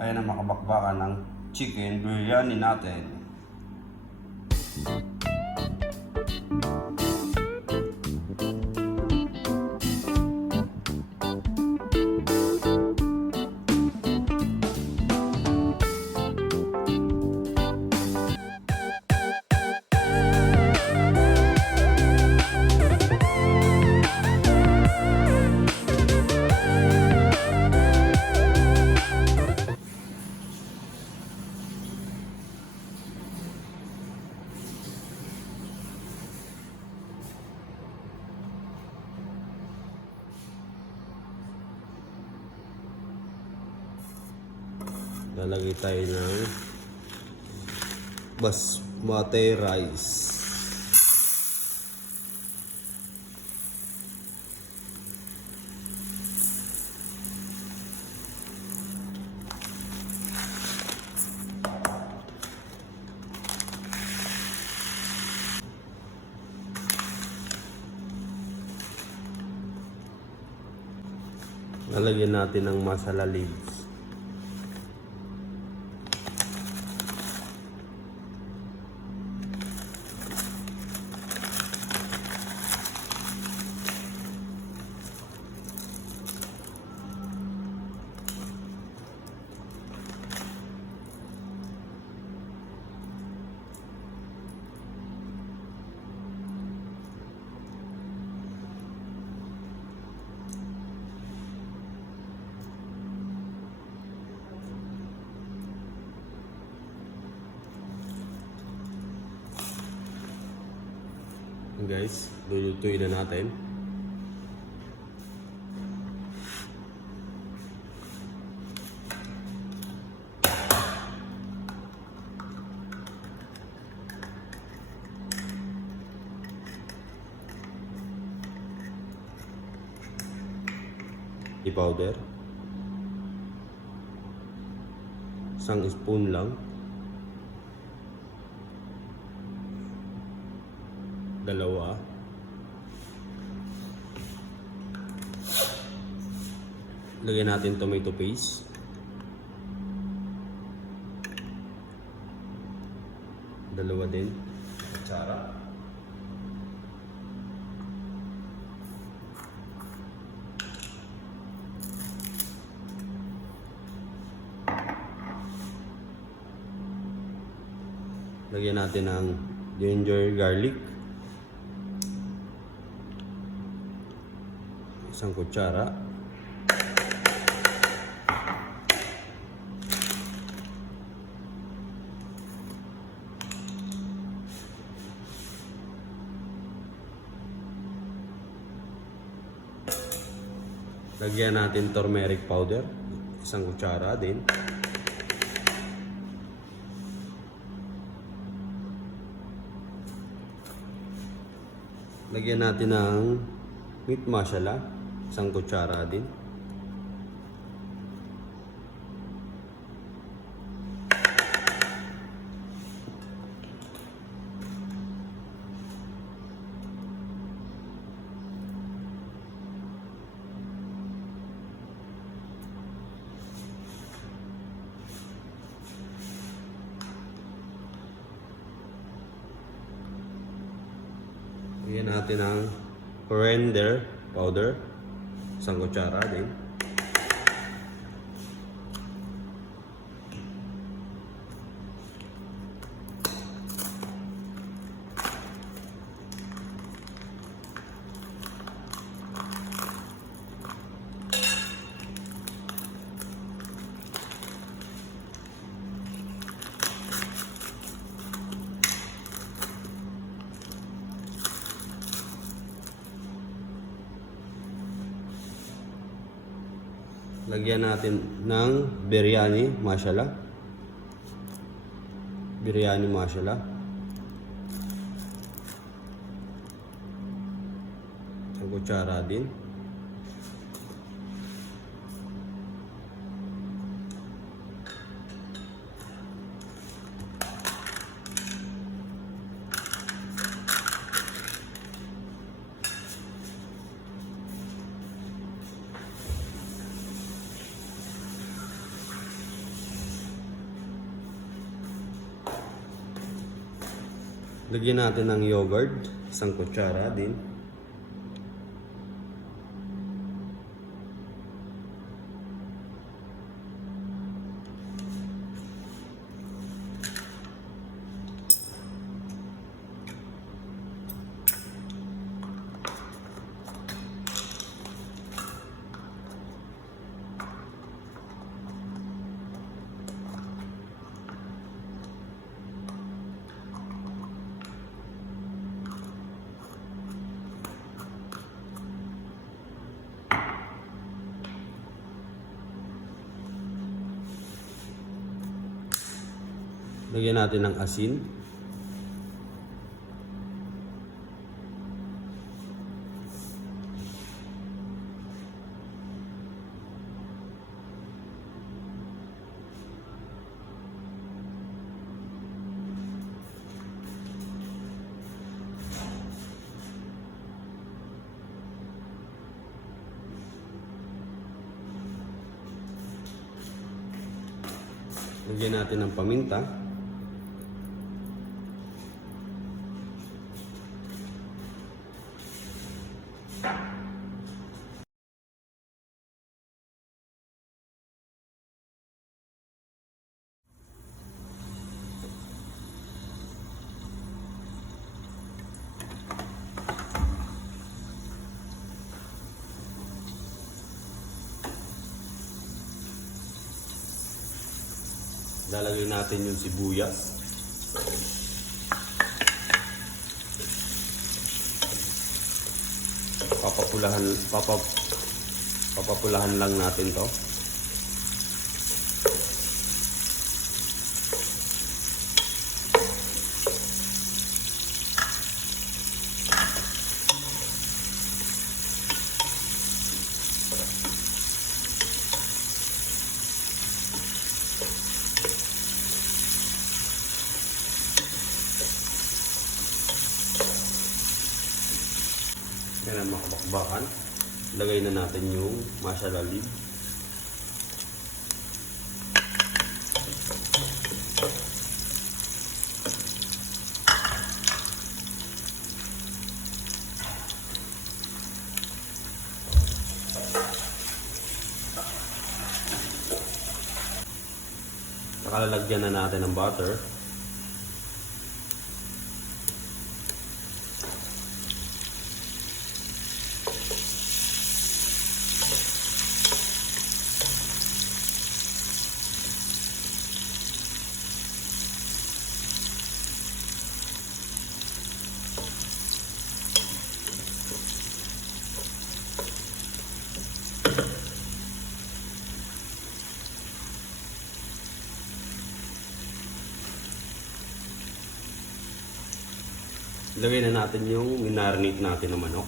Ayan ang makabakbakan ng chicken biryani natin. Lalagay tayo ng basmati rice. Lalagyan natin ng masala leaves. Guys, lulutuin na natin. I-powder. Isang spoon lang. Dalawa. Lagyan natin tomato paste. Dalawa din. Kutsara. Lagyan natin ng ginger garlic. Isang kutsara. Lagyan natin turmeric powder. Isang kutsara din. Lagyan natin ng meat masala. Isang kutsara din. Lagyan natin ng coriander powder. Isang kutsara din. Lagyan natin ng biryani masala. Biryani masala. Isang kutsara din. Lagyan natin ng yogurt, isang kutsara din. Lagyan natin ng asin. Lagyan natin ng paminta. Lalagay natin yung sibuyas. Papapulahan lang natin to. Yan ang makabakbakan. Lagay na natin yung masala leaf. Saka lalagyan na natin ng butter. Ilagay na natin yung minarinate natin na manok.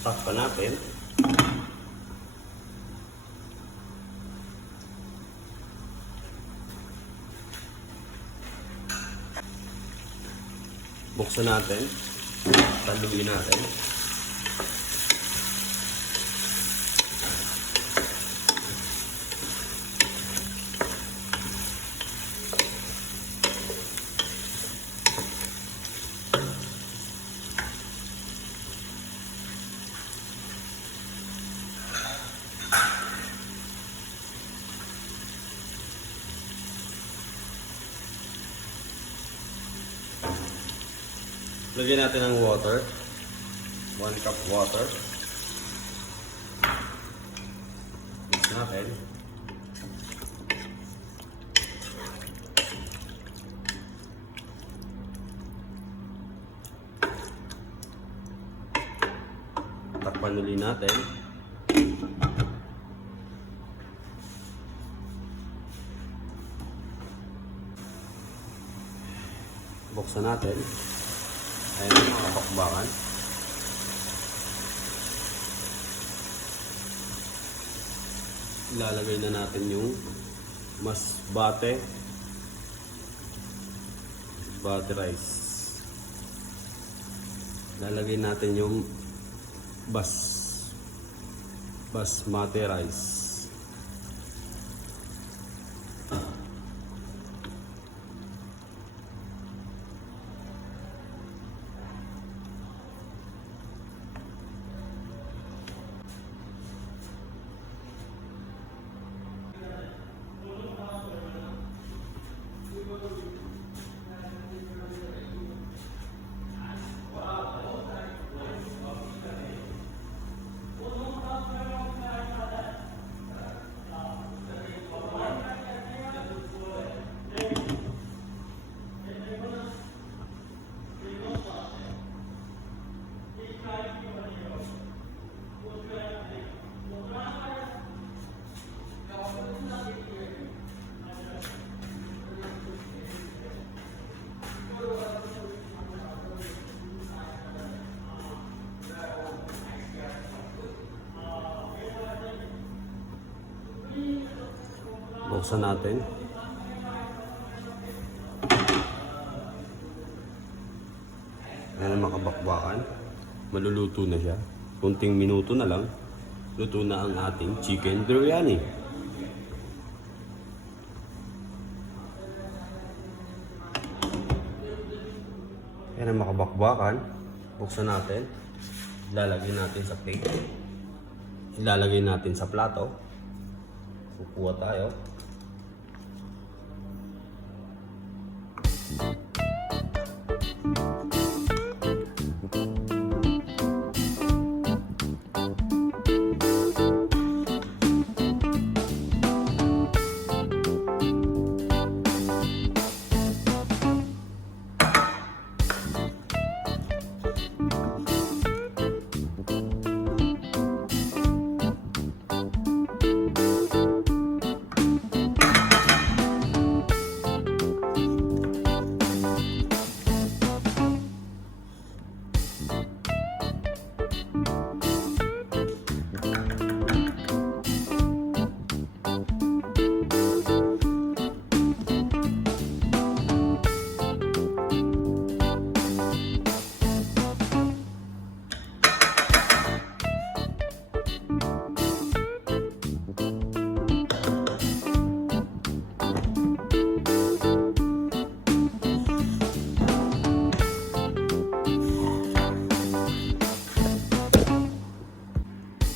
Takpan natin. Buksan natin. Taluin natin. Lagyan natin ng water. 1 cup water. Mix natin. Takpan ulit natin. Buksan natin. Ayan ang mga bakbakan. Ilalagay na natin yung masbate rice. Ilalagay natin yung basmati rice. Buksan natin. Ayan ang makabakbakan. Maluluto na siya. Kunting minuto na lang. Luto na ang ating chicken biryani. Ayan ang makabakbakan. Buksan natin. Ilalagay natin sa plate. Ilalagay natin sa plato. Kukuha tayo.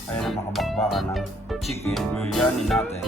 Ayan ang makabakbakan ng chicken biryani natin.